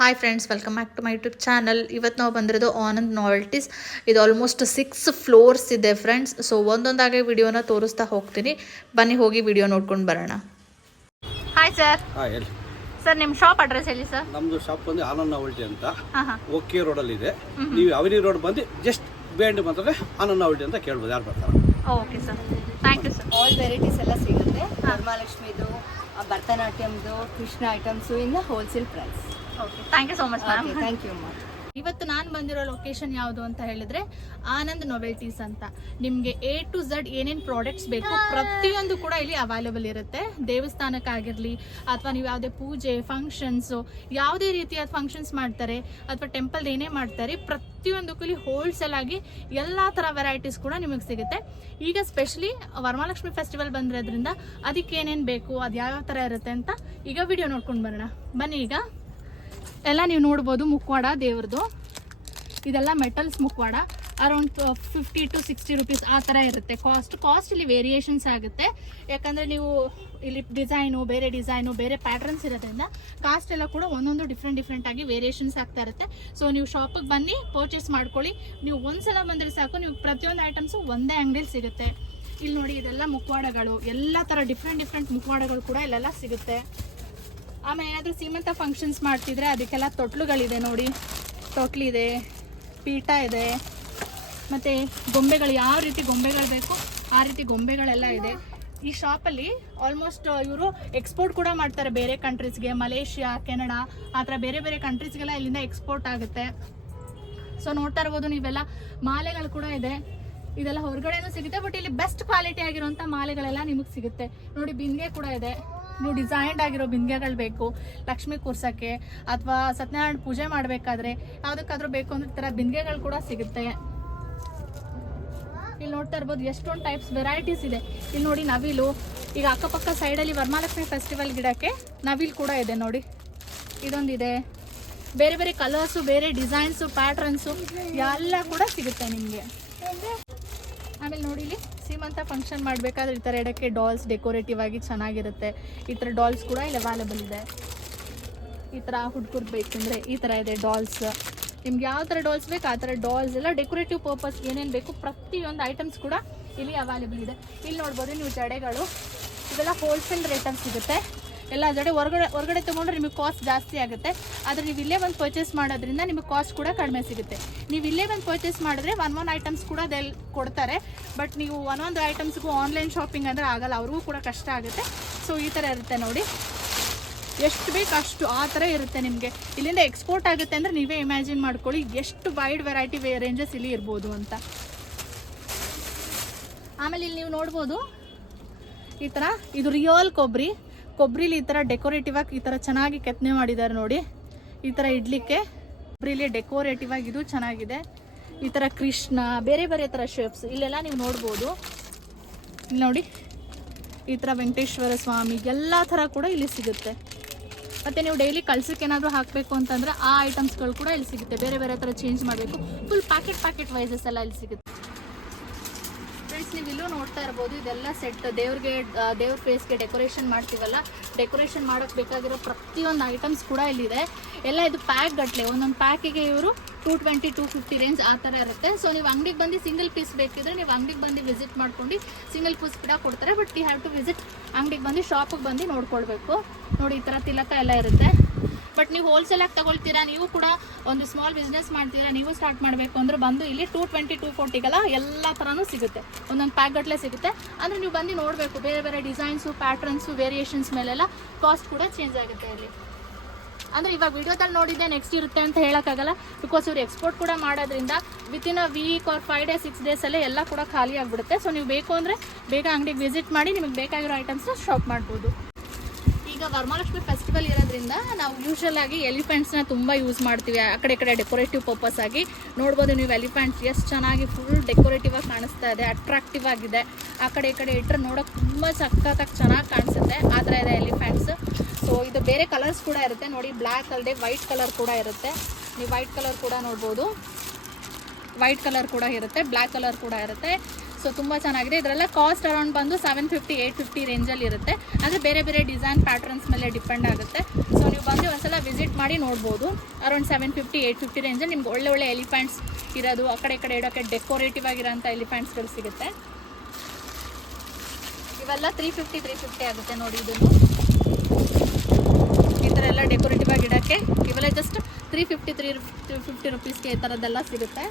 Hi friends, welcome back to my YouTube channel. ಇವತ್ತು ನಾವು ಬಂದಿರೋದು ಆನಂದ್ ನಾವೆಲ್ಟೀಸ್. ಇದು ಆಲ್ಮೋಸ್ಟ್ 6 ಫ್ಲೋರ್ಸ್ ಇದೆ ಫ್ರೆಂಡ್ಸ್. ಸೊ ಒಂದೊಂದಾಗಿ ವಿಡಿಯೋನ ತೋರಿಸ್ತಾ ಹೋಗ್ತೀನಿ. ಬನ್ನಿ ಹೋಗಿ ವಿಡಿಯೋ ನೋಡ್ಕೊಂಡು ಬರೋಣ. Hi sir. ಹೇಳಿ ಸರ್, ನಿಮ್ಮ ಶಾಪ್ ಅಡ್ರೆಸ್ ಹೇಳಿ ಸರ್. ನಮ್ಮದು ಶಾಪ್ ಬಂದು ಆನಂದ್ ನಾವೆಲ್ಟಿ ಅಂತ ಓಕೆ ರೋಡಲ್ಲಿ ಇದೆ. ನೀವು ಅವನಿ ರೋಡ್ ಬಂದು ಜಸ್ಟ್ ಬೇಂಡ್ ಬಂದರೆ ಆನಂದ್ ನಾವೆಲ್ಟಿ ಅಂತ ಕೇಳ್ಬೋದು, ಯಾರು ಬರ್ತಾರೆ. Okay sir, thank you sir. All varieties ಎಲ್ಲ ಸಿಗುತ್ತೆ. ವರಮಹಾಲಕ್ಷ್ಮಿದು, ಭರತನಾಟ್ಯಮ್ದು, Krishna items in wholesale price. Okay, thank you so much ma'am. Thank you ma'am. ಇವತ್ತು ನಾನು ಬಂದಿರೋ ಲೊಕೇಶನ್ ಯಾವುದು ಅಂತ ಹೇಳಿದ್ರೆ ಆನಂದ್ ನಾವೆಲ್ಟೀಸ್ ಅಂತ. ನಿಮಗೆ A to Z ಏನೇನು ಪ್ರಾಡಕ್ಟ್ಸ್ ಬೇಕು ಪ್ರತಿಯೊಂದು ಕೂಡ ಇಲ್ಲಿ ಅವೈಲೇಬಲ್ ಇರುತ್ತೆ. ದೇವಸ್ಥಾನಕ್ಕಾಗಿರಲಿ ಅಥವಾ ನೀವು ಯಾವುದೇ ಪೂಜೆ ಫಂಕ್ಷನ್ಸು, ಯಾವುದೇ ರೀತಿಯಾದ ಫಂಕ್ಷನ್ಸ್ ಮಾಡ್ತಾರೆ ಅಥವಾ ಟೆಂಪಲ್ ಏನೇ ಮಾಡ್ತಾರೆ, ಪ್ರತಿಯೊಂದಕ್ಕೂ ಇಲ್ಲಿ ಹೋಲ್ಸೇಲ್ ಆಗಿ ಎಲ್ಲ ಥರ ವೆರೈಟೀಸ್ ಕೂಡ ನಿಮಗೆ ಸಿಗುತ್ತೆ. ಈಗ ಸ್ಪೆಷಲಿ ವರಮಹಾಲಕ್ಷ್ಮಿ ಫೆಸ್ಟಿವಲ್ ಬಂದಿರೋದ್ರಿಂದ ಅದಕ್ಕೆ ಏನೇನು ಬೇಕು, ಅದು ಯಾವ್ಯಾವ ಥರ ಇರುತ್ತೆ ಅಂತ ಈಗ ವಿಡಿಯೋ ನೋಡ್ಕೊಂಡು ಬರೋಣ. ಬನ್ನಿ. ಈಗ ಎಲ್ಲ ನೀವು ನೋಡ್ಬೋದು, ಮುಖವಾಡ ದೇವ್ರದ್ದು. ಇದೆಲ್ಲ ಮೆಟಲ್ಸ್ ಮುಖವಾಡ. ಅರೌಂಡ್ 50 to 60 ರುಪೀಸ್ ಆ ಥರ ಇರುತ್ತೆ ಕಾಸ್ಟ್ ಇಲ್ಲಿ ವೇರಿಯೇಷನ್ಸ್ ಆಗುತ್ತೆ. ಯಾಕಂದರೆ ನೀವು ಇಲ್ಲಿ ಬೇರೆ ಡಿಸೈನು ಬೇರೆ ಪ್ಯಾಟ್ರನ್ಸ್ ಇರೋದ್ರಿಂದ ಕಾಸ್ಟ್ ಎಲ್ಲ ಕೂಡ ಒಂದೊಂದು ಡಿಫ್ರೆಂಟ್ ಆಗಿ ವೇರಿಯೇಷನ್ಸ್ ಆಗ್ತಾ ಇರುತ್ತೆ. ಸೊ ನೀವು ಶಾಪಿಗೆ ಬನ್ನಿ, ಪರ್ಚೇಸ್ ಮಾಡ್ಕೊಳ್ಳಿ. ನೀವು ಒಂದ್ಸಲ ಬಂದರೆ ಸಾಕು, ನೀವು ಪ್ರತಿಯೊಂದು ಐಟಮ್ಸು ಒಂದೇ ಅಂಗಡಿಯಲ್ಲಿ ಸಿಗುತ್ತೆ. ಇಲ್ಲಿ ನೋಡಿ, ಇದೆಲ್ಲ ಮುಖವಾಡಗಳು, ಎಲ್ಲ ಥರ ಡಿಫ್ರೆಂಟ್ ಮುಖವಾಡಗಳು ಕೂಡ ಇಲ್ಲೆಲ್ಲ ಸಿಗುತ್ತೆ. ಆಮೇಲೆ ಏನಾದರೂ ಸೀಮಂತ ಫಂಕ್ಷನ್ಸ್ ಮಾಡ್ತಿದ್ರೆ ಅದಕ್ಕೆಲ್ಲ ತೊಟ್ಲುಗಳಿದೆ ನೋಡಿ. ತೊಟ್ಲಿದೆ, ಪೀಠ ಇದೆ, ಮತ್ತು ಗೊಂಬೆಗಳು, ಯಾವ ರೀತಿ ಗೊಂಬೆಗಳು ಬೇಕು ಆ ರೀತಿ ಗೊಂಬೆಗಳೆಲ್ಲ ಇದೆ. ಈ ಶಾಪಲ್ಲಿ ಆಲ್ಮೋಸ್ಟ್ ಇವರು ಎಕ್ಸ್ಪೋರ್ಟ್ ಕೂಡ ಮಾಡ್ತಾರೆ ಬೇರೆ ಕಂಟ್ರೀಸ್ಗೆ. ಮಲೇಷ್ಯಾ, ಕೆನಡಾ ಆ ಥರ ಬೇರೆ ಕಂಟ್ರೀಸ್ಗೆಲ್ಲ ಇಲ್ಲಿಂದ ಎಕ್ಸ್ಪೋರ್ಟ್ ಆಗುತ್ತೆ. ಸೊ ನೋಡ್ತಾ ಇರ್ಬೋದು ನೀವೆಲ್ಲ. ಮಾಲೆಗಳು ಕೂಡ ಇದೆ. ಇದೆಲ್ಲ ಹೊರಗಡೆನೂ ಸಿಗುತ್ತೆ, ಬಟ್ ಇಲ್ಲಿ ಬೆಸ್ಟ್ ಕ್ವಾಲಿಟಿ ಆಗಿರೋಂಥ ಮಾಲೆಗಳೆಲ್ಲ ನಿಮಗೆ ಸಿಗುತ್ತೆ ನೋಡಿ. ಬಿಂದಿಗೆ ಕೂಡ ಇದೆ. ನೀವು ಡಿಸೈನ್ಡ್ ಆಗಿರೋ ಬಿಂದಿಗೆಗಳು ಬೇಕು ಲಕ್ಷ್ಮಿ ಕೂರ್ಸೋಕ್ಕೆ ಅಥವಾ ಸತ್ಯನಾರಾಯಣ ಪೂಜೆ ಮಾಡಬೇಕಾದ್ರೆ ಯಾವುದಕ್ಕಾದ್ರೂ ಬೇಕು ಅಂದ್ರೆ ಈ ಥರ ಬಿಂದಿಗೆಗಳು ಕೂಡ ಸಿಗುತ್ತೆ. ಇಲ್ಲಿ ನೋಡ್ತಾ ಇರ್ಬೋದು ಎಷ್ಟೊಂದು ಟೈಪ್ಸ್ ವೆರೈಟೀಸ್ ಇದೆ. ಇಲ್ಲಿ ನೋಡಿ ನವಿಲು. ಈಗ ಅಕ್ಕಪಕ್ಕ ಸೈಡಲ್ಲಿ ವರಮಹಾಲಕ್ಷ್ಮಿ ಫೆಸ್ಟಿವಲ್ ಗಿಡಕ್ಕೆ ನವಿಲು ಕೂಡ ಇದೆ ನೋಡಿ. ಇದೊಂದಿದೆ. ಬೇರೆ ಕಲರ್ಸು, ಬೇರೆ ಡಿಸೈನ್ಸು, ಪ್ಯಾಟ್ರನ್ಸು ಎಲ್ಲ ಕೂಡ ಸಿಗುತ್ತೆ ನಿಮಗೆ. ಆಮೇಲೆ ನೋಡಿ, ಇಲ್ಲಿ ಸೀಮಂತ ಫಂಕ್ಷನ್ ಮಾಡಬೇಕಾದ್ರೆ ಈ ಥರ ಇಡಕ್ಕೆ ಡಾಲ್ಸ್ ಡೆಕೋರೇಟಿವ್ ಆಗಿ ಚೆನ್ನಾಗಿರುತ್ತೆ. ಈ ಥರ ಡಾಲ್ಸ್ ಕೂಡ ಇಲ್ಲಿ ಅವೈಲೇಬಲ್ ಇದೆ. ಈ ಥರ ಹುಡುಗರು ಬೇಕಂದರೆ ಈ ಥರ ಇದೆ ಡಾಲ್ಸ್. ನಿಮ್ಗೆ ಯಾವ ಥರ ಡಾಲ್ಸ್ ಬೇಕು ಆ ಥರ ಡಾಲ್ಸ್ ಎಲ್ಲ ಡೆಕೋರೇಟಿವ್ ಪರ್ಪಸ್ ಏನೇನು ಬೇಕು ಪ್ರತಿಯೊಂದು ಐಟಮ್ಸ್ ಕೂಡ ಇಲ್ಲಿ ಅವೈಲೇಬಲ್ ಇದೆ. ಇಲ್ಲಿ ನೋಡ್ಬೋದು ನೀವು ಜಡೆಗಳು, ಇದೆಲ್ಲ ಹೋಲ್ಸೇಲ್ ರೇಟಲ್ಲಿ ಸಿಗುತ್ತೆ. ಎಲ್ಲ ಜಡೆ ಹೊರಗಡೆ ತೊಗೊಂಡ್ರೆ ನಿಮಗೆ ಕಾಸ್ಟ್ ಜಾಸ್ತಿ ಆಗುತ್ತೆ. ಆದರೆ ನೀವು ಇಲ್ಲೇ ಬಂದು ಪರ್ಚೇಸ್ ಮಾಡೋದ್ರಿಂದ ನಿಮಗೆ ಕಾಸ್ಟ್ ಕೂಡ ಕಡಿಮೆ ಸಿಗುತ್ತೆ. ನೀವು ಇಲ್ಲೇ ಬಂದು ಪರ್ಚೇಸ್ ಮಾಡಿದ್ರೆ ಒನ್ ಐಟಮ್ಸ್ ಕೂಡ ಅದೆಲ್ಲಿ ಕೊಡ್ತಾರೆ. ಬಟ್ ನೀವು ಒಂದೊಂದು ಐಟಮ್ಸ್ಗೂ ಆನ್ಲೈನ್ ಶಾಪಿಂಗ್ ಅಂದರೆ ಆಗಲ್ಲ, ಅವ್ರಿಗೂ ಕೂಡ ಕಷ್ಟ ಆಗುತ್ತೆ. ಸೊ ಈ ಥರ ಇರುತ್ತೆ ನೋಡಿ. ಎಷ್ಟು ಬೇಕು ಅಷ್ಟು ಆ ಥರ ಇರುತ್ತೆ ನಿಮಗೆ. ಇಲ್ಲಿಂದ ಎಕ್ಸ್ಪೋರ್ಟ್ ಆಗುತ್ತೆ ಅಂದರೆ ನೀವೇ ಇಮ್ಯಾಜಿನ್ ಮಾಡ್ಕೊಳ್ಳಿ ಎಷ್ಟು ವೈಡ್ ವೆರೈಟಿ ರೇಂಜಸ್ ಇಲ್ಲಿ ಇರ್ಬೋದು ಅಂತ. ಆಮೇಲೆ ಇಲ್ಲಿ ನೀವು ನೋಡ್ಬೋದು ಈ ಥರ, ಇದು ರಿಯಲ್ ಕೊಬ್ಬರಿಲಿ ಈ ಥರ ಡೆಕೋರೇಟಿವ್ ಆಗಿ ಈ ಥರ ಚೆನ್ನಾಗಿ ಕೆತ್ತನೆ ಮಾಡಿದ್ದಾರೆ ನೋಡಿ. ಈ ಥರ ಇಡ್ಲಿಕ್ಕೆ ಕೊಬ್ಬರಿಲಿ ಡೆಕೋರೇಟಿವ್ ಆಗಿ ಇದು ಚೆನ್ನಾಗಿದೆ. ಈ ಥರ ಕೃಷ್ಣ, ಬೇರೆ ಥರ ಶೇಪ್ಸ್ ಇಲ್ಲೆಲ್ಲ ನೀವು ನೋಡ್ಬೋದು. ಇಲ್ಲಿ ನೋಡಿ, ಈ ಥರ ವೆಂಕಟೇಶ್ವರ ಸ್ವಾಮಿ ಎಲ್ಲ ಥರ ಕೂಡ ಇಲ್ಲಿ ಸಿಗುತ್ತೆ. ಮತ್ತು ನೀವು ಡೈಲಿ ಕಳ್ಸಕ್ಕೆ ಏನಾದರೂ ಹಾಕಬೇಕು ಅಂತಂದರೆ ಆ ಐಟಮ್ಸ್ಗಳು ಕೂಡ ಇಲ್ಲಿ ಸಿಗುತ್ತೆ. ಬೇರೆ ಥರ ಚೇಂಜ್ ಮಾಡಬೇಕು, ಫುಲ್ ಪ್ಯಾಕೆಟ್ ವೈಸಸ್ ಎಲ್ಲ ಇಲ್ಲಿ ಸಿಗುತ್ತೆ. ಫ್ರೆಂಡ್ಸ್, ನೀವು ಇಲ್ಲೂ ನೋಡ್ತಾ ಇರ್ಬೋದು, ಇದೆಲ್ಲ ಸೆಟ್ ದೇವ್ರ ಫೇಸ್ಗೆ ಡೆಕೋರೇಷನ್ ಮಾಡ್ತೀವಲ್ಲ, ಡೆಕೋರೇಷನ್ ಮಾಡೋಕ್ಕೆ ಬೇಕಾಗಿರೋ ಪ್ರತಿಯೊಂದು ಐಟಮ್ಸ್ ಕೂಡ ಇಲ್ಲಿದೆ. ಎಲ್ಲ ಇದು ಪ್ಯಾಕ್ ಗಟ್ಟಲೆ, ಒಂದೊಂದು ಪ್ಯಾಕಿಗೆ ಇವರು 220-250 ರೇಂಜ್ ಆ ಥರ ಇರುತ್ತೆ. ಸೊ ನೀವು ಅಂಗಡಿಗೆ ಬಂದು ಸಿಂಗಲ್ ಪೀಸ್ ಬೇಕಿದ್ರೆ ನೀವು ಅಂಗಡಿಗೆ ಬಂದು ವಿಸಿಟ್ ಮಾಡ್ಕೊಂಡು ಸಿಂಗಲ್ ಪೀಸ್ ಕೂಡ ಕೊಡ್ತಾರೆ. But you have to visit, ಅಂಗಡಿಗೆ ಬಂದು ಶಾಪಿಗೆ ಬಂದು ನೋಡ್ಕೊಳ್ಬೇಕು ನೋಡಿ. ಈ ಥರ ತಿಲಕ ಎಲ್ಲ ಇರುತ್ತೆ. ಬಟ್ ನೀವು ಹೋಲ್ಸೇಲಾಗಿ ತಗೊಳ್ತೀರಾ, ನೀವು ಕೂಡ ಒಂದು ಸ್ಮಾಲ್ ಬಿಸ್ನೆಸ್ ಮಾಡ್ತೀರಾ, ನೀವು ಸ್ಟಾರ್ಟ್ ಮಾಡಬೇಕು ಅಂದ್ರೆ ಬಂದು ಇಲ್ಲಿ 220-240ಗೆಲ್ಲ ಎಲ್ಲ ಥರನೂ ಸಿಗುತ್ತೆ. ಒಂದೊಂದು ಪ್ಯಾಕ್ ಗಟ್ಟಲೆ ಸಿಗುತ್ತೆ. ಅಂದರೆ ನೀವು ಬಂದು ನೋಡಬೇಕು, ಬೇರೆ ಡಿಸೈನ್ಸು, ಪ್ಯಾಟ್ರನ್ಸು, ವೇರಿಯೇಷನ್ಸ್ ಮೇಲೆಲ್ಲ ಕಾಸ್ಟ್ ಕೂಡ ಚೇಂಜ್ ಆಗುತ್ತೆ ಇಲ್ಲಿ. ಅಂದರೆ ಇವಾಗ ವಿಡಿಯೋದಲ್ಲಿ ನೋಡಿದ್ದೆ ನೆಕ್ಸ್ಟ್ ಇರುತ್ತೆ ಅಂತ ಹೇಳೋಕ್ಕಾಗಲ್ಲ. ಬಿಕಾಸ್ ಇವರು ಎಕ್ಸ್ಪೋರ್ಟ್ ಕೂಡ ಮಾಡೋದ್ರಿಂದ within a week or 5 days 6 days ಅಲ್ಲೇ ಎಲ್ಲ ಕೂಡ ಖಾಲಿ ಆಗಿಬಿಡುತ್ತೆ. ಸೊ ನೀವು ಬೇಕು ಅಂದರೆ ಬೇಗ ಅಂಗಡಿಗೆ ವಿಸಿಟ್ ಮಾಡಿ ನಿಮಗೆ ಬೇಕಾಗಿರೋ ಐಟಮ್ಸ್ನ ಶಾಪ್ ಮಾಡ್ಬೋದು. ಈಗ ವರಮಹಾಲಕ್ಷ್ಮಿ ಫೆಸ್ಟಿವಲ್ ಇರೋದ್ರಿಂದ ನಾವು ಯೂಶಲ್ ಆಗಿ ಎಲಿಫೆಂಟ್ಸ್ನ ತುಂಬ ಯೂಸ್ ಮಾಡ್ತೀವಿ. ಆ ಕಡೆ ಡೆಕೋರೇಟಿವ್ ಪರ್ಪಸ್ ಆಗಿ ನೋಡ್ಬೋದು ನೀವು. ಎಲಿಫೆಂಟ್ಸ್ ಎಷ್ಟು ಚೆನ್ನಾಗಿ ಫುಲ್ ಡೆಕೋರೇಟಿವ್ ಆಗಿ ಕಾಣಿಸ್ತಾ ಇದೆ, ಅಟ್ರಾಕ್ಟಿವ್ ಆಗಿದೆ. ಆ ಕಡೆ ಇಟ್ಟರೆ ನೋಡೋಕೆ ತುಂಬ ಸಖತ್ತಾಗಿ ಚೆನ್ನಾಗಿ ಕಾಣಿಸುತ್ತೆ. ಆ ಥರ ಇದೆ ಎಲಿಫೆಂಟ್ಸ್. ಸೊ ಇದು ಬೇರೆ ಕಲರ್ಸ್ ಕೂಡ ಇರುತ್ತೆ ನೋಡಿ. ಬ್ಲ್ಯಾಕ್ ಅಲ್ಲದೆ ವೈಟ್ ಕಲರ್ ಕೂಡ ಇರುತ್ತೆ. ನೀವು ವೈಟ್ ಕಲರ್ ಕೂಡ ನೋಡ್ಬೋದು. ವೈಟ್ ಕಲರ್ ಕೂಡ ಇರುತ್ತೆ, ಬ್ಲ್ಯಾಕ್ ಕಲರ್ ಕೂಡ ಇರುತ್ತೆ. ಸೊ ತುಂಬ ಚೆನ್ನಾಗಿದೆ. ಇದರೆಲ್ಲ ಕಾಸ್ಟ್ ಅರೌಂಡ್ ಬಂದು 750 850 ರೇಂಜಲ್ಲಿ ಇರುತ್ತೆ. ಅಂದರೆ ಬೇರೆ ಬೇರೆ ಡಿಸೈನ್ ಪ್ಯಾಟ್ರನ್ಸ್ ಮೇಲೆ ಡಿಪೆಂಡ್ ಆಗುತ್ತೆ. ಸೊ ನೀವು ಬಂದು ಒಂದ್ಸಲ ವಿಸಿಟ್ ಮಾಡಿ ನೋಡ್ಬೋದು. ಅರೌಂಡ್ 750 850 ರೇಂಜಲ್ಲಿ ನಿಮ್ಗೆ ಒಳ್ಳೆ ಒಳ್ಳೆ ಎಲಿಫೆಂಟ್ಸ್ ಇರೋದು, ಆ ಕಡೆ ಇಡೋಕ್ಕೆ ಡೆಕೋರೇಟಿವ್ ಆಗಿರೋಂಥ ಎಲಿಫೆಂಟ್ಸ್ಗಳು ಸಿಗುತ್ತೆ. ಇವೆಲ್ಲ 350 ಆಗುತ್ತೆ ನೋಡಿ. ಇದನ್ನು ಈ ಥರ ಎಲ್ಲ ಡೆಕೋರೇಟಿವ್ ಆಗಿ ಇಡೋಕ್ಕೆ ಇವೆಲ್ಲ ಜಸ್ಟ್ 350 ರುಪೀಸ್ಗೆ ಈ ಥರದ್ದೆಲ್ಲ ಸಿಗುತ್ತೆ.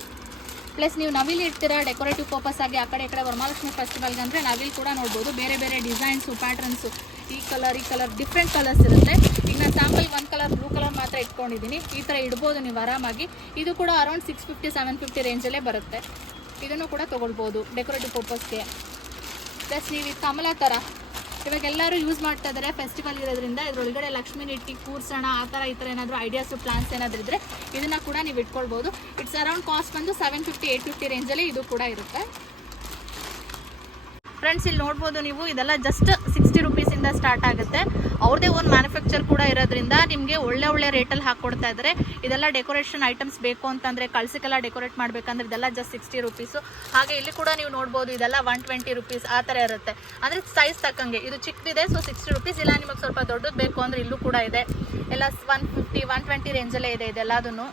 ಪ್ಲಸ್ ನೀವು ನವಿಲು ಇಡ್ತೀರಾ ಡೆಕೋರೇಟಿವ್ ಪರ್ಪಸ್ ಆಗಿ ಆ ಕಡೆ ವರಮಹಾಲಕ್ಷ್ಮಿ ಫೆಸ್ಟಿವಲ್ಗೆ ಅಂದರೆ ನವಿಲು ಕೂಡ ನೋಡ್ಬೋದು. ಬೇರೆ ಬೇರೆ ಡಿಸೈನ್ಸು ಪ್ಯಾಟ್ರನ್ಸು ಈ ಕಲರ್ ಡಿಫ್ರೆಂಟ್ ಕಲರ್ಸ್ ಇರುತ್ತೆ. ಈಗ ನಾನು ಸ್ಯಾಂಪಲ್ಗೆ ಒಂದು ಕಲರ್ ಬ್ಲೂ ಕಲರ್ ಮಾತ್ರ ಇಟ್ಕೊಂಡಿದ್ದೀನಿ. ಈ ಥರ ಇಡ್ಬೋದು ನೀವು ಆರಾಮಾಗಿ. ಇದು ಕೂಡ ಅರೌಂಡ್ 650 750 ರೇಂಜಲ್ಲೇ ಬರುತ್ತೆ. ಇದನ್ನು ಕೂಡ ತೊಗೊಳ್ಬೋದು ಡೆಕೋರೇಟಿವ್ ಪರ್ಪಸ್ಗೆ. ಪ್ಲಸ್ ನೀವು ಇದು ಕಮಲ ಥರ ಇವಾಗ ಎಲ್ಲರೂ ಯೂಸ್ ಮಾಡ್ತಾ ಇದ್ದಾರೆ ಫೆಸ್ಟಿವಲ್ ಇರೋದ್ರಿಂದ. ಇದರೊಳಗಡೆ ಲಕ್ಷ್ಮೀನ ಇಟ್ಟು ಕೂರ್ಸೋಣ ಆ ಥರ ಈ ಥರ ಏನಾದರೂ ಐಡಿಯಾಸು ಪ್ಲಾನ್ಸ್ ಏನಾದರೂ ಇದ್ದರೆ ಇದನ್ನು ಕೂಡ ನೀವು ಇಟ್ಕೊಳ್ಬೋದು. ಇಟ್ಸ್ ಅರೌಂಡ್ ಕಾಸ್ಟ್ ಬಂದು 750 850 ರೇಂಜಲ್ಲಿ ಇದು ಕೂಡ ಇರುತ್ತೆ. ಫ್ರೆಂಡ್ಸ್ ಇಲ್ಲಿ ನೋಡ್ಬೋದು ನೀವು, ಇದೆಲ್ಲ ಜಸ್ಟ್ 60 ರುಪೀಸಿಂದ ಸ್ಟಾರ್ಟ್ ಆಗುತ್ತೆ. ಅವ್ರದ್ದೇ ಒಂದು ಮ್ಯಾನುಫ್ಯಾಕ್ಚರ್ ಕೂಡ ಇರೋದ್ರಿಂದ ನಿಮಗೆ ಒಳ್ಳೆ ರೇಟಲ್ಲಿ ಹಾಕ್ಕೊಡ್ತಾ ಇದ್ದಾರೆ. ಇದೆಲ್ಲ ಡೆಕೋರೇಷನ್ ಐಟಮ್ಸ್ ಬೇಕು ಅಂತಂದರೆ ಕಳ್ಸಕ್ಕೆಲ್ಲ ಡೆಕೋರೇಟ್ ಮಾಡಬೇಕಂದ್ರೆ ಇದೆಲ್ಲ ಜಸ್ಟ್ 60 ರುಪೀಸು. ಹಾಗೆ ಇಲ್ಲಿ ಕೂಡ ನೀವು ನೋಡ್ಬೋದು ಇದೆಲ್ಲ 120 ರುಪೀಸ್ ಆ ಥರ ಇರುತ್ತೆ. ಅಂದರೆ ಸೈಜ್ ತಕ್ಕಂಗೆ ಇದು ಚಿಕ್ಕದಿದೆ, ಸೊ 60 ರುಪೀಸ್. ಇಲ್ಲ ನಿಮಗೆ ಸ್ವಲ್ಪ ದೊಡ್ಡದು ಬೇಕು ಅಂದರೆ ಇಲ್ಲೂ ಕೂಡ ಇದೆ. ಎಲ್ಲ 150 120 ರೇಂಜಲ್ಲೇ ಇದೆ ಇದೆಲ್ಲದನ್ನು.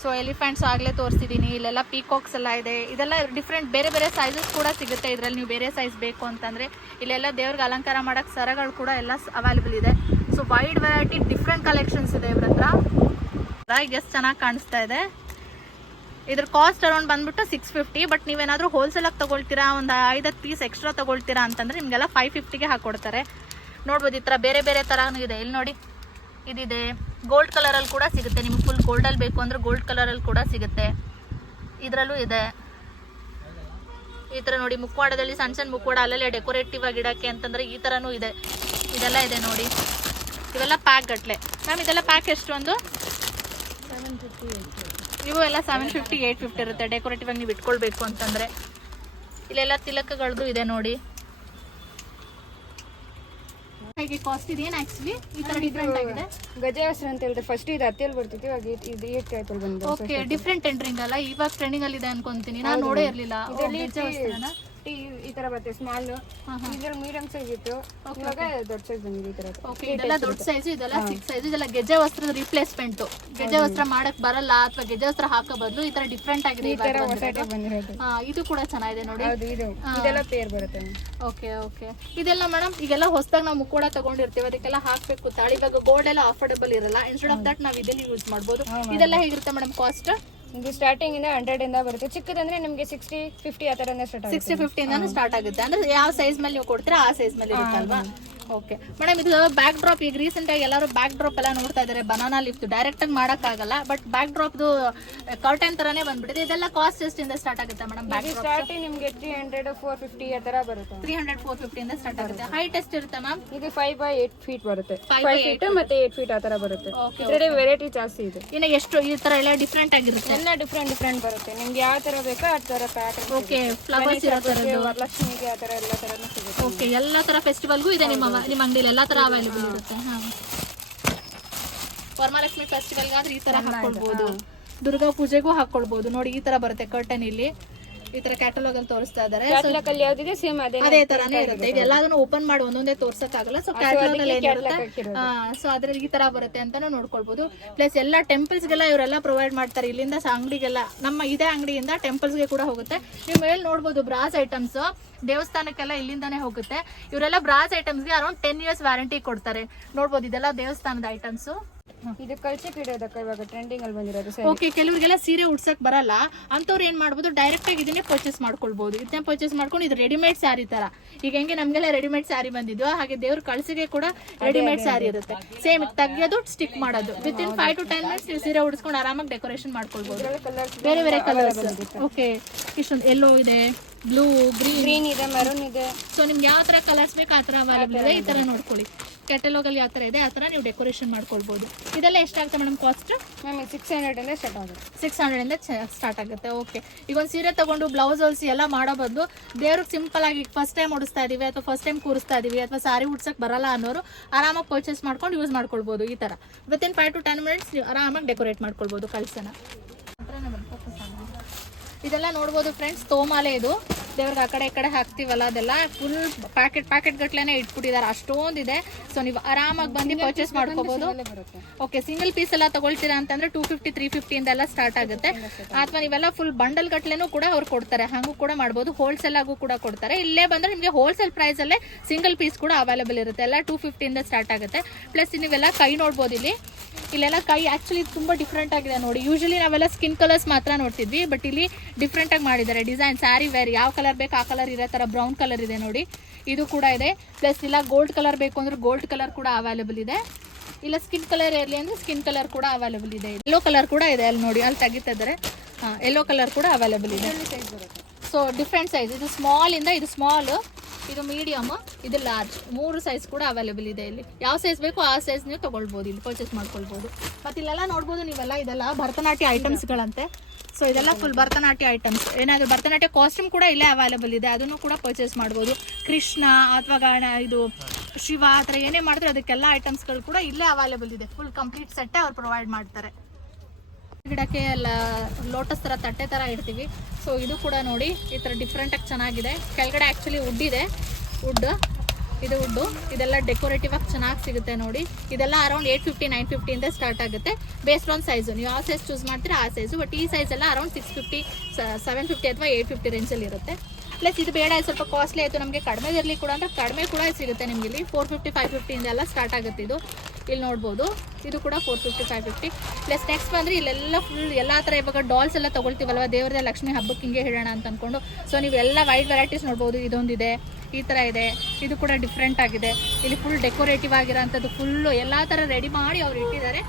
ಸೊ ಎಲಿಫೆಂಟ್ಸ್ ಆಗಲೇ ತೋರಿಸಿದ್ದೀನಿ. ಇಲ್ಲೆಲ್ಲ ಪೀಕಾಕ್ಸ್ ಎಲ್ಲ ಇದೆ. ಇದೆಲ್ಲ ಡಿಫ್ರೆಂಟ್ ಬೇರೆ ಬೇರೆ ಸೈಜಸ್ ಕೂಡ ಸಿಗುತ್ತೆ ಇದರಲ್ಲಿ. ನೀವು ಬೇರೆ ಸೈಜ್ ಬೇಕು ಅಂತಂದರೆ ಇಲ್ಲೆಲ್ಲ ದೇವ್ರಿಗೆ ಅಲಂಕಾರ ಮಾಡೋಕ್ಕೆ ಸರಗಳು ಕೂಡ ಎಲ್ಲ ಅವೈಲೇಬಲ್ ಇದೆ. So wide variety different collections ಇದೆ ಇವ್ರ ಹತ್ರ. ಈಗ ಎಷ್ಟು ಚೆನ್ನಾಗಿ ಕಾಣಿಸ್ತಾ ಇದೆ. ಇದ್ರ ಕಾಸ್ಟ್ ಅರೌಂಡ್ ಬಂದ್ಬಿಟ್ಟು 650. ಬಟ್ ನೀವೇನಾದರೂ ಹೋಲ್ಸೇಲಾಗಿ ತೊಗೊಳ್ತೀರಾ, ಒಂದು 5-10 ಪೀಸ್ ಎಕ್ಸ್ಟ್ರಾ ತೊಗೊಳ್ತೀರಾ ಅಂತಂದರೆ ನಿಮಗೆಲ್ಲ 550ಗೆ ಹಾಕ್ಕೊಡ್ತಾರೆ. ನೋಡ್ಬೋದು ಈ ಥರ ಬೇರೆ ಬೇರೆ ಥರನೂ ಇದೆ. ಇಲ್ಲಿ ನೋಡಿ ಇದಿದೆ. ಗೋಲ್ಡ್ ಕಲರಲ್ಲಿ ಕೂಡ ಸಿಗುತ್ತೆ. ನಿಮ್ಗೆ ಫುಲ್ ಗೋಲ್ಡಲ್ಲಿ ಬೇಕು ಅಂದರೆ ಗೋಲ್ಡ್ ಕಲರಲ್ಲಿ ಕೂಡ ಸಿಗುತ್ತೆ. ಇದರಲ್ಲೂ ಇದೆ. ಈ ಥರ ನೋಡಿ ಮುಖವಾಡದಲ್ಲಿ ಸಣ್ಣ ಮುಖವಾಡ ಅಲ್ಲಲ್ಲೇ ಡೆಕೋರೇಟಿವ್ ಆಗಿ ಇಡೋಕ್ಕೆ ಅಂತಂದರೆ ಈ ಥರನೂ ಇದೆ. ಇದೆಲ್ಲ ಇದೆ ನೋಡಿ. ಇವೆಲ್ಲ ಪ್ಯಾಕ್ ಗಟ್ಟಲೆ. ಮ್ಯಾಮ್ ಇದೆಲ್ಲ ಪ್ಯಾಕ್ ಎಷ್ಟು? ಒಂದು 750 ಇವು ಎಲ್ಲ 750 850 ಇರುತ್ತೆ ಡೆಕೋರೇಟಿವ್ ಆಗಿ ನೀವು ಇಟ್ಕೊಳ್ಬೇಕು ಅಂತಂದರೆ. ಇಲ್ಲೆಲ್ಲ ತಿಲಕಗಳದ್ದು ಇದೆ ನೋಡಿ. ಹೇಗೆ ಕಾಸ್ಟ್ ಇದೆ ಏನು ಆಕ್ಚುಲಿ ಈ ತರ ಡಿಫರೆಂಟ್ ಆಗಿದೆ? ಗಜವಸ್ತ್ರ ಅಂತ ಹೇಳಿದ್ರೆ ಫಸ್ಟ್ ಇದು ಹತ್ತಿಯಲ್ಲಿ ಬರ್ತಿತ್ತು, ಇವಾಗ ಇದು ಈ ಟೈಪ್ ಅಲ್ಲಿ ಬಂದಿದೆ. ಓಕೆ, ಡಿಫರೆಂಟ್ ಟ್ರೆಂಡಿಂಗ್ ಅಲ್ಲ, ಇವಾಗ ಟ್ರೆಂಡಿಂಗ್ ಅಲ್ಲಿ ಇದೆ ಅನ್ಕೊಂತೀನಿ. ನಾನು ನೋಡೇ ಇರಲಿಲ್ಲ. ಗಜವಸ್ತ್ರನ ಈ ತರ ಬರುತ್ತೆ ಸ್ಮಾಲ್. ಇದ್ರಲ್ಲಿ ಮೀಡಿಯಂ ಸೈಜ್ ಇತ್ತು, ಇವಾಗ ದೊಡ್ಡ ಸೈಜ್ ಬಂದಿದೆ ಈ ತರ. ಓಕೆ, ಇದೆಲ್ಲ ದೊಡ್ಡ ಸೈಜ್, ಇದೆಲ್ಲ 6 ಸೈಜ್. ಇದೆಲ್ಲ ಗೆಜ್ಜೆ ವಸ್ತ್ರದ ರಿಪ್ಲೇಸ್ಮೆಂಟ್. ಗೆಜ್ಜೆ ವಸ್ತ್ರ ಮಾಡಕ್ ಬರಲ್ಲ ಅಥವಾ ಗೆಜ್ಜೆ ವಸ್ತ್ರ ಹಾಕೋ ಬದಲು ಈ ತರ ಡಿಫರೆಂಟ್ ಆಗಿದೆ ಬಂದಿರೋದು. ಇದು ಕೂಡ ಚೆನ್ನಾಗಿದೆ ನೋಡಿ. ಇದೆಲ್ಲ ಪೇರ್ ಬರುತ್ತೆ. Okay okay. ಇದೆಲ್ಲ ಮೇಡಮ್ ಈಗೆಲ್ಲ ಹೊಸದಾಗಿ ನಾವು ಮುಕ್ಕೋಡ ತಗೊಂಡಿರ್ತೀವಿ, ಅದಕ್ಕೆಲ್ಲ ಹಾಕ್ಬೇಕು ತಾಳಿ. ಇವಾಗ ಗೋಲ್ಡ್ ಎಲ್ಲ ಅಫೋರ್ಡಬಲ್ ಇರಲ್ಲ. ಇನ್ಸ್ಟೆಡ್ ಆಫ್ ದಟ್ ನಾವು ಇದೆಲ್ಲ ಯೂಸ್ ಮಾಡ್ಬೋದು. ಇದೆಲ್ಲ ಹೇಗಿರುತ್ತೆ ಮೇಡಮ್ ಕಾಸ್ಟ್? ಇದು ಸ್ಟಾರ್ಟಿಂಗ್ ಇಂದ 100 ಇಂದ ಬರುತ್ತೆ. ಚಿಕ್ಕದಂದ್ರೆ ನಿಮಗೆ 60 50 ಆ ತರನೇ ಸ್ಟಾರ್ಟ್ ಆಗುತ್ತೆ. 60 50 ಇಂದಾನು ಸ್ಟಾರ್ಟ್ ಆಗುತ್ತೆ. ಅಂದ್ರೆ ಯಾವ ಸೈಜ್ ಮೇಲೆ ನೀವು ಕೊಡ್ತೀರಾ ಆ ಸೈಜ್ ಮೇಲೆ ಇರುತ್ತಲ್ವಾ? ಓಕೆ ಮೇಡಮ್, ಇದು ಬ್ಯಾಕ್ ಡ್ರಾಪ್. ಈಗ ರೀಸೆಂಟ್ ಆಗಿ ಎಲ್ಲರೂ ಬ್ಯಾಕ್ ಡ್ರಾಪ್ ಎಲ್ಲ ನೋಡ್ತಾ ಇದ್ದಾರೆ. ಬನಾನಾ ಲಿಫ್ಟ್ ಡೈರೆಕ್ಟ್ ಆಗಿ ಮಾಡಕ್ಕಾಗಲ್ಲ, ಬಟ್ ಬ್ಯಾಕ್ ಡ್ರಾಪ್ದು ಕರ್ಟನ್ ತರಾನೇ ಬಂದ್ಬಿಟ್ಟಿದೆ. ಇದೆಲ್ಲ ಕಾಸ್ಟ್ ಎಷ್ಟಿಂದ ಸ್ಟಾರ್ಟ್ ಆಗುತ್ತೆ ಮೇಡಮ್? ಬ್ಯಾಕ್ ಡ್ರಾಪ್ ಸ್ಟಾರ್ಟಿಂಗ್ ನಿಮಗೆ 300 450 ಆ ತರ ಬರುತ್ತೆ. 300 450 ಇಂದ ಸ್ಟಾರ್ಟ್ ಆಗುತ್ತೆ. ಹೈಟ್ ಎಷ್ಟು ಇರುತ್ತೆ ಮ್ಯಾಮ್? ಇದು 5 by 8 ಫೀಟ್ ಬರುತ್ತೆ. 5 ಫೀಟ್ ಮತ್ತೆ 8 ಫೀಟ್ ಆ ತರ ಬರುತ್ತೆ. ಇದರಲ್ಲಿ ವೆರೈಟಿ ಜಾಸ್ತಿ ಇದೆ. ಇನ್ನು ಎಷ್ಟು ಈ ತರ ಎಲ್ಲ ಡಿಫ್ರೆಂಟ್ ಆಗಿರುತ್ತೆ? ಎಲ್ಲ ಡಿಫ್ರೆಂಟ್ ಬರುತ್ತೆ. ನಿಮ್ಗೆ ಯಾವ ತರ ಬೇಕೋ ಆ ತರ ಪ್ಯಾಟರ್ನ್. ಓಕೆ, ಫ್ಲವರ್ಸ್ ಇರೋ ತರದ್ದು, ವರಲಕ್ಷ್ಮಿಗೆ ಆ ತರ ಎಲ್ಲ ತರನೂ ಸಿಗುತ್ತೆ. ಓಕೆ, ಎಲ್ಲ ತರ ಫೆಸ್ಟಿವಲ್ಗೂ ಇದೆ ನಿಮ್ಮ ಅಂಗಡಿಯಲ್ಲಿ. ಎಲ್ಲ ತರ ಅವೈಲೇಬಲ್ ಇರುತ್ತೆ. ವರಮಹಾಲಕ್ಷ್ಮಿ ಫೆಸ್ಟಿವಲ್ಗಾದ್ರೆ ಈ ತರ ಹಾಕೊಳ್ಬಹುದು. ದುರ್ಗಾ ಪೂಜೆಗೂ ಹಾಕೊಳ್ಬಹುದು. ನೋಡಿ ಈ ತರ ಬರುತ್ತೆ ಕರ್ಟನ್. ಇಲ್ಲಿ ಈ ತರ ಕ್ಯಾಟಲಾಗ್ ಅಲ್ಲಿ ತೋರಿಸ್ತಾ ಇದಾರೆ. ಯಾವ್ದಿದೆ ಸೇಮ್ ಅದೇ ತರಾನೇ ಇರುತ್ತೆ. ಇದೆಲ್ಲದನ್ನು ಓಪನ್ ಮಾಡಿ ಒಂದೊಂದೇ ತೋರ್ಸಕ್ಕಾಗಲ್ಲ. ಸೊ ಕ್ಯಾಟಲಾಗ್ ಅಲ್ಲಿ ಏನಿರುತ್ತೆ ಸೊ ಅದ್ರಲ್ಲಿ ಈ ತರ ಬರುತ್ತೆ ಅಂತಾನು ನೋಡ್ಕೊಳ್ಬಹುದು. ಪ್ಲಸ್ ಎಲ್ಲ ಟೆಂಪಲ್ಸ್ ಗೆಲ್ಲ ಇವರೆಲ್ಲ ಪ್ರೊವೈಡ್ ಮಾಡ್ತಾರೆ. ಇಲ್ಲಿಂದ ಅಂಗಡಿಗೆಲ್ಲ ನಮ್ಮ ಇದೇ ಅಂಗಡಿಯಿಂದ ಟೆಂಪಲ್ಸ್ ಗೆ ಕೂಡ ಹೋಗುತ್ತೆ. ನೀವು ಮೇಲೆ ನೋಡ್ಬೋದು ಬ್ರಾಸ್ ಐಟಮ್ಸ್ ದೇವಸ್ಥಾನಕ್ಕೆಲ್ಲ ಇಲ್ಲಿಂದಾನೇ ಹೋಗುತ್ತೆ. ಇವರೆಲ್ಲ ಬ್ರಾಸ್ ಐಟಮ್ಸ್ ಗೆ ಅರೌಂಡ್ 10 years ವ್ಯಾರಂಟಿ ಕೊಡ್ತಾರೆ. ನೋಡ್ಬೋದು ಇದೆಲ್ಲ ದೇವಸ್ಥಾನದ ಐಟಮ್ಸ್. ಇದು ಕಲ್ಚರ್ ಇಡೋದಕ್ಕ ಇವಾಗ ಟ್ರೆಂಡಿಂಗ್ ಅಲ್ಲಿ ಬಂದಿರೋದು. ಓಕೆ, ಕೆಲವರಿಗೆಲ್ಲ ಸೀರೆ ಉಡ್ಸಕ್ ಬರಲ್ಲ ಅಂತವ್ರು ಏನ್ ಮಾಡ್ಬೋದು, ಡೈರೆಕ್ಟ್ ಆಗಿ ಇದನ್ನೇ ಪರ್ಚೇಸ್ ಮಾಡ್ಕೊಳ್ಬಹುದು. ಇದನ್ನೇ ಪರ್ಚೇಸ್ ಮಾಡ್ಕೊಂಡು ಇದು ರೆಡಿಮೇಡ್ ಸ್ಯಾರಿ ತರ. ಈಗ ಹೆಂಗೆ ನಮ್ಗೆಲ್ಲ ರೆಡಿಮೇಡ್ ಸ್ಯಾರಿ ಬಂದಿದ್ವು, ಹಾಗೆ ದೇವ್ರ ಕಳ್ಸಿಗೆ ಕೂಡ ರೆಡಿಮೇಡ್ ಸ್ಯಾರಿ ಇರುತ್ತೆ. ಸೇಮ್ ತೆಗಿಯೋದು ಸ್ಟಿಕ್ ಮಾಡೋದು. ವಿತಿನ್ 5 to 10 minutes ನೀವು ಸೀರೆ ಉಡ್ಸ್ಕೊಂಡು ಆರಾಮಾಗಿ ಡೆಕೋರೇಷನ್ ಮಾಡ್ಕೊಳ್ಬಹುದು. ಬೇರೆ ಬೇರೆ ಕಲರ್ಸ್. ಓಕೆ, ಇಷ್ಟೊಂದು ಎಲ್ಲೋ ಇದೆ, ಬ್ಲೂ, ಗ್ರೀನ್ ಇದೆ, ಮೆರೂನ್ ಇದೆ. ಸೊ ನಿಮ್ಗೆ ಯಾವ ತರ ಕಲರ್ಸ್ ಬೇಕು ಆ ತರ ಅವೈಲೇಬಲ್ ಇದೆ. ಈ ತರ ನೋಡ್ಕೊಳ್ಳಿ. ಕ್ಯಾಟಲಾಗ್ ಅಲ್ಲಿ ಯಾವ ತರ ಇದೆ ಆ ತರ ನೀವು ಡೆಕೋರೇಷನ್ ಮಾಡ್ಕೊಳ್ಬಹುದು. ಇದೆಲ್ಲ ಎಷ್ಟಾಗುತ್ತೆ ಮೇಡಮ್ ಕಾಸ್ಟ್? ಮ್ಯಾಮ್ 600 ಇಂದ ಸ್ಟಾರ್ಟ್ ಆಗುತ್ತೆ. 600 ಇಂದ ಸ್ಟಾರ್ಟ್ ಆಗುತ್ತೆ. ಓಕೆ, ಈಗ ಒಂದು ಸೀರೆ ತಗೊಂಡು ಬ್ಲೌಸ್ ಹೊಲಿಸಿ ಎಲ್ಲ ಮಾಡೋ ಬದಲು ದೇವ್ರಿಗೆ ಸಿಂಪಲ್ ಆಗಿ ಫಸ್ಟ್ ಟೈಮ್ ಉಡಿಸ್ತಾ ಇದೀವಿ ಅಥವಾ ಫಸ್ಟ್ ಟೈಮ್ ಕೂರಿಸ್ತಾ ಇದೀವಿ ಅಥವಾ ಸಾರಿ ಉಡ್ಸಕ್ ಬರಲ್ಲ ಅನ್ನೋರು ಆರಾಮಾಗಿ ಪರ್ಚೇಸ್ ಮಾಡ್ಕೊಂಡು ಯೂಸ್ ಮಾಡ್ಕೊಳ್ಬಹುದು. ಈ ತರ ವಿತಿನ್ 5 to 10 minutes ನೀವು ಆರಾಮಾಗಿ ಡೆಕೋರೇಟ್ ಮಾಡ್ಕೊಳ್ಬಹುದು ಕಲ್ಸನ. ಇದೆಲ್ಲ ನೋಡ್ಬೋದು ಫ್ರೆಂಡ್ಸ್, ತೋಮಾಲೆ ಇದು ದೇವ್ರಿಗೆ ಆ ಕಡೆ ಈ ಕಡೆ ಹಾಕ್ತೀವಲ್ಲ, ಅದೆಲ್ಲ ಫುಲ್ ಪ್ಯಾಕೆಟ್ ಗಟ್ಲೆನೆ ಇಟ್ಬಿಟ್ಟಿದ್ದಾರೆ, ಅಷ್ಟೊಂದಿದೆ. ಸೊ ನೀವು ಆರಾಮಾಗಿ ಬಂದು ಪರ್ಚೇಸ್ ಮಾಡ್ಕೋಬಹುದು. ಓಕೆ, ಸಿಂಗಲ್ ಪೀಸ್ ಎಲ್ಲ ತಗೊಳ್ತೀರಾ ಅಂತಂದ್ರೆ 250 350 ಇಂದೆಲ್ಲ ಸ್ಟಾರ್ಟ್ ಆಗುತ್ತೆ. ಅಥವಾ ನೀವೆಲ್ಲ ಫುಲ್ ಬಂಡಲ್ ಗಟ್ಲೆನೂ ಕೂಡ ಅವ್ರು ಕೊಡ್ತಾರೆ, ಹಾಗೂ ಕೂಡ ಮಾಡ್ಬೋದು. ಹೋಲ್ಸೇಲ್ ಆಗು ಕೂಡ ಕೊಡ್ತಾರೆ. ಇಲ್ಲೇ ಬಂದ್ರೆ ನಿಮಗೆ ಹೋಲ್ಸೇಲ್ ಪ್ರೈಸ್ ಅಲ್ಲೇ ಸಿಂಗಲ್ ಪೀಸ್ ಕೂಡ ಅವೈಲೇಬಲ್ ಇರುತ್ತೆ. ಎಲ್ಲ 250 ಇಂದ ಸ್ಟಾರ್ಟ್ ಆಗುತ್ತೆ. ಪ್ಲಸ್ ನೀವೆಲ್ಲ ಕೈ ನೋಡ್ಬೋದು ಇಲ್ಲೆಲ್ಲ ಕೈ ಆಕ್ಚುಲಿ ತುಂಬಾ ಡಿಫ್ರೆಂಟ್ ಆಗಿದೆ ನೋಡಿ. ಯೂಶಲಿ ನಾವೆಲ್ಲ ಸ್ಕಿನ್ ಕಲರ್ಸ್ ಮಾತ್ರ ನೋಡ್ತಿದ್ವಿ, ಬಟ್ ಇಲ್ಲಿ ಡಿಫ್ರೆಂಟ್ ಆಗಿ ಮಾಡಿದ್ದಾರೆ ಡಿಸೈನ್. ಸ್ಯಾರಿ ವೇರ್ ಯಾವ ಕಲರ್ ಬೇಕು ಆ ಕಲರ್ ಇರೋ ತರ ಬ್ರೌನ್ ಕಲರ್ ಇದೆ ನೋಡಿ, ಇದು ಕೂಡ ಇದೆ. ಪ್ಲಸ್ ಇಲ್ಲ ಗೋಲ್ಡ್ ಕಲರ್ ಬೇಕು ಅಂದ್ರೆ ಗೋಲ್ಡ್ ಕಲರ್ ಕೂಡ ಅವೈಲೇಬಲ್ ಇದೆ. ಇಲ್ಲ ಸ್ಕಿನ್ ಕಲರ್ ಇರಲಿ ಅಂದ್ರೆ ಸ್ಕಿನ್ ಕಲರ್ ಕೂಡ ಅವೈಲೇಬಲ್ ಇದೆ. ಯೆಲ್ಲೋ ಕಲರ್ ಕೂಡ ಇದೆ, ಅಲ್ಲಿ ನೋಡಿ ಅಲ್ಲಿ ತೆಗಿತಿದ್ದಾರೆ. ಯೆಲ್ಲೋ ಕಲರ್ ಕೂಡ ಅವೈಲೇಬಲ್ ಇದೆ. ಸೊ ಡಿಫ್ರೆಂಟ್ ಸೈಜ್, ಇದು ಸ್ಮಾಲ್ ಇಂದ ಇದು ಸ್ಮಾಲ್, ಇದು ಮೀಡಿಯಮ್, ಇದು ಲಾರ್ಜ್, 3 ಸೈಜ್ ಕೂಡ ಅವೈಲೇಬಲ್ ಇದೆ. ಇಲ್ಲಿ ಯಾವ ಸೈಜ್ ಬೇಕು ಆ ಸೈಜ್ ನೀವು ತಗೊಳ್ಬೋದು, ಇಲ್ಲಿ ಪರ್ಚೇಸ್ ಮಾಡ್ಕೊಳ್ಬೋದು. ಮತ್ತೆ ಇಲ್ಲೆಲ್ಲ ನೋಡ್ಬೋದು ನೀವೆಲ್ಲ, ಇದೆಲ್ಲ ಭರತನಾಟ್ಯ ಐಟಮ್ಸ್ಗಳಂತೆ. ಸೊ ಇದೆಲ್ಲ ಫುಲ್ ಭರತನಾಟ್ಯ ಐಟಮ್ಸ್. ಏನಾದರೂ ಭರತನಾಟ್ಯ ಕಾಸ್ಟ್ಯೂಮ್ ಕೂಡ ಇಲ್ಲೇ ಅವೈಲೇಬಲ್ ಇದೆ, ಅದನ್ನು ಕೂಡ ಪರ್ಚೇಸ್ ಮಾಡ್ಬೋದು. ಕೃಷ್ಣ ಅಥವಾ ಇದು ಶಿವ ಆ ಥರ ಏನೇ ಮಾಡಿದ್ರೆ ಅದಕ್ಕೆಲ್ಲ ಐಟಮ್ಸ್ಗಳು ಕೂಡ ಇಲ್ಲೇ ಅವೈಲೇಬಲ್ ಇದೆ. ಫುಲ್ ಕಂಪ್ಲೀಟ್ ಸೆಟ್ಟೇ ಅವ್ರು ಪ್ರೊವೈಡ್ ಮಾಡ್ತಾರೆ. ಗಿಡಕ್ಕೆ ಲೋಟಸ್ ಥರ ತಟ್ಟೆ ಥರ ಇಡ್ತೀವಿ. ಸೊ ಇದು ಕೂಡ ನೋಡಿ ಈ ಥರ ಡಿಫ್ರೆಂಟಾಗಿ ಚೆನ್ನಾಗಿದೆ. ಕೆಳಗಡೆ ಆ್ಯಕ್ಚುಲಿ ವುಡ್ ಇದೆ, ಇದು ವುಡ್ಡು. ಇದೆಲ್ಲ ಡೆಕೋರೇಟಿವ್ ಆಗಿ ಚೆನ್ನಾಗಿ ಸಿಗುತ್ತೆ ನೋಡಿ. ಇದೆಲ್ಲ ಅರೌಂಡ್ 850 950 ಇಂದ ಸ್ಟಾರ್ಟ್ ಆಗುತ್ತೆ. ಬೇಸ್ಡ್ ಆನ್ ಸೈಜು, ನೀವು ಯಾವ ಸೈಜ್ ಚೂಸ್ ಮಾಡ್ತೀರಾ ಆ ಸೈಜು. ಬಟ್ ಈ ಸೈಜ್ ಎಲ್ಲ ಅರೌಂಡ್ 650 750 ಅಥವಾ 850 ರೇಂಜಲ್ಲಿ ಇರುತ್ತೆ. ಪ್ಲಸ್ ಇದು ಬೇಡ, ಸ್ವಲ್ಪ ಕಾಸ್ಟ್ಲಿ ಆಯಿತು ನಮಗೆ ಕಡಿಮೆ ಇರಲಿ ಕೂಡ ಅಂದರೆ ಕಡಿಮೆ ಕೂಡ ಸಿಗುತ್ತೆ ನಿಮಗೆ ಇಲ್ಲಿ. 450 550 ಇಂದೆಲ್ಲ ಸ್ಟಾರ್ಟ್ ಆಗುತ್ತೆ ಇದು. ಇಲ್ಲಿ ನೋಡ್ಬೋದು, ಇದು ಕೂಡ 450 550. ಪ್ಲಸ್ ನೆಕ್ಸ್ಟ್ ಬಂದರೆ ಇಲ್ಲೆಲ್ಲ ಫುಲ್ ಎಲ್ಲ ಥರ ಇವಾಗ ಡಾಲ್ಸ್ ಎಲ್ಲ ತೊಗೊಳ್ತೀವಲ್ವ ದೇವ್ರದೇ ಲಕ್ಷ್ಮಿ ಹಬ್ಬಕ್ಕೆ ಹಿಂಗೆ ಹೇಳೋಣ ಅಂತ ಅಂದ್ಕೊಂಡು. ಸೊ ನೀವೆಲ್ಲ ವೈಡ್ ವೆರೈಟೀಸ್ ನೋಡ್ಬೋದು. ಇದೊಂದಿದೆ, ಈ ಥರ ಇದೆ, ಇದು ಕೂಡ ಡಿಫ್ರೆಂಟ್ ಆಗಿದೆ. ಇಲ್ಲಿ ಫುಲ್ ಡೆಕೋರೇಟಿವ್ ಆಗಿರೋಂಥದ್ದು ಫುಲ್ಲು ಎಲ್ಲ ಥರ ರೆಡಿ ಮಾಡಿ ಅವ್ರು ಇಟ್ಟಿದ್ದಾರೆ.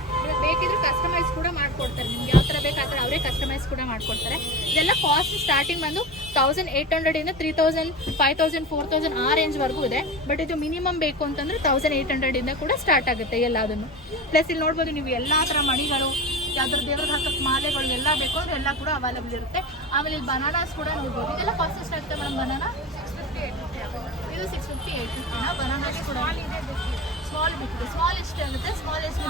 ಬೇಕಿದ್ರೆ ಕಸ್ಟಮೈಸ್ ಕೂಡ ಮಾಡ್ಕೊಡ್ತಾರೆ, ನಿಮ್ಗೆ ಯಾವ ಥರ ಬೇಕು ಆ ಥರ ಅವರೇ ಕಸ್ಟಮೈಸ್ ಕೂಡ ಮಾಡ್ಕೊಡ್ತಾರೆ. ಇದೆಲ್ಲ ಕಾಸ್ಟ್ ಸ್ಟಾರ್ಟಿಂಗ್ ಬಂದು 1800 ಇಂದ 3000 5000 4000 ಆ ರೇಂಜ್ವರೆಗೂ ಇದೆ. ಬಟ್ ಇದು ಮಿನಿಮಮ್ ಬೇಕು ಅಂತಂದ್ರೆ 1800 ಇಂದ ಕೂಡ ಸ್ಟಾರ್ಟ್ ಆಗುತ್ತೆ ಎಲ್ಲದನ್ನು. ಪ್ಲಸ್ ಇಲ್ಲಿ ನೋಡ್ಬೋದು ನೀವು ಎಲ್ಲ ಥರ ಮಣಿಗಳು, ಯಾವ್ದಾದ್ರು ದೇವ್ರಿಗೆ ಹಾಕಕ್ಕೆ ಮಾಲೆಗಳು ಎಲ್ಲ ಬೇಕು ಅಂದ್ರೆ ಎಲ್ಲ ಕೂಡ ಅವೈಲೇಬಲ್ ಇರುತ್ತೆ. ಆಮೇಲೆ ಇಲ್ಲಿ ಬನಾನಾಸ್ ಕೂಡ ನೋಡ್ಬೋದು. ಇದೆಲ್ಲ ಕಾಸ್ಟ್ ಎಷ್ಟಾಗುತ್ತೆ ಮೇಡಮ್? ಬನಾನಾ ಇದು 650 850 ಬನಾನಾಸ್ ಕೂಡ ಸ್ಮಾಲ್ ಬಿಟ್ಟು ಸ್ಮಾಲ್ ಎಷ್ಟು ಆಗುತ್ತೆ? ಸ್ಮಾಲ್ ಎಷ್ಟು?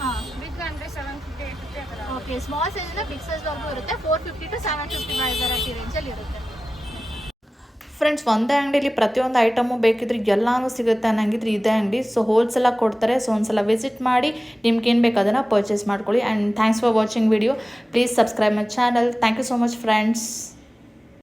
ಹಾಂ, ಬಿಗ್ ಅಂದರೆ 750 850. ಓಕೆ, ಸ್ಮಾಲ್ ಸೈಜಿಂದ ಬಿಗ್ ಸೈಜ್ವರೆಗೂ ಇರುತ್ತೆ. 450 to 750 ವೆರೈಟಿ ರೇಂಜಲ್ಲಿ ಇರುತ್ತೆ. ಫ್ರೆಂಡ್ಸ್, ಒಂದೇ ಅಂಗಡಿಯಲ್ಲಿ ಪ್ರತಿಯೊಂದು ಐಟಮು ಬೇಕಿದ್ರೆ ಎಲ್ಲನೂ ಸಿಗುತ್ತೆ ಅನ್ನಂಗಿದ್ರೆ ಇದೇ ಅಂಗಡಿ. ಸೊ ಹೋಲ್ಸೇಲಾಗಿ ಕೊಡ್ತಾರೆ. ಸೊ ಒಂದ್ಸಲ ವಿಸಿಟ್ ಮಾಡಿ ನಿಮ್ಗೆ ಏನು ಬೇಕು ಅದನ್ನು ಪರ್ಚೇಸ್ ಮಾಡ್ಕೊಳ್ಳಿ. And thanks for watching video. Please subscribe my channel. Thank you so much friends.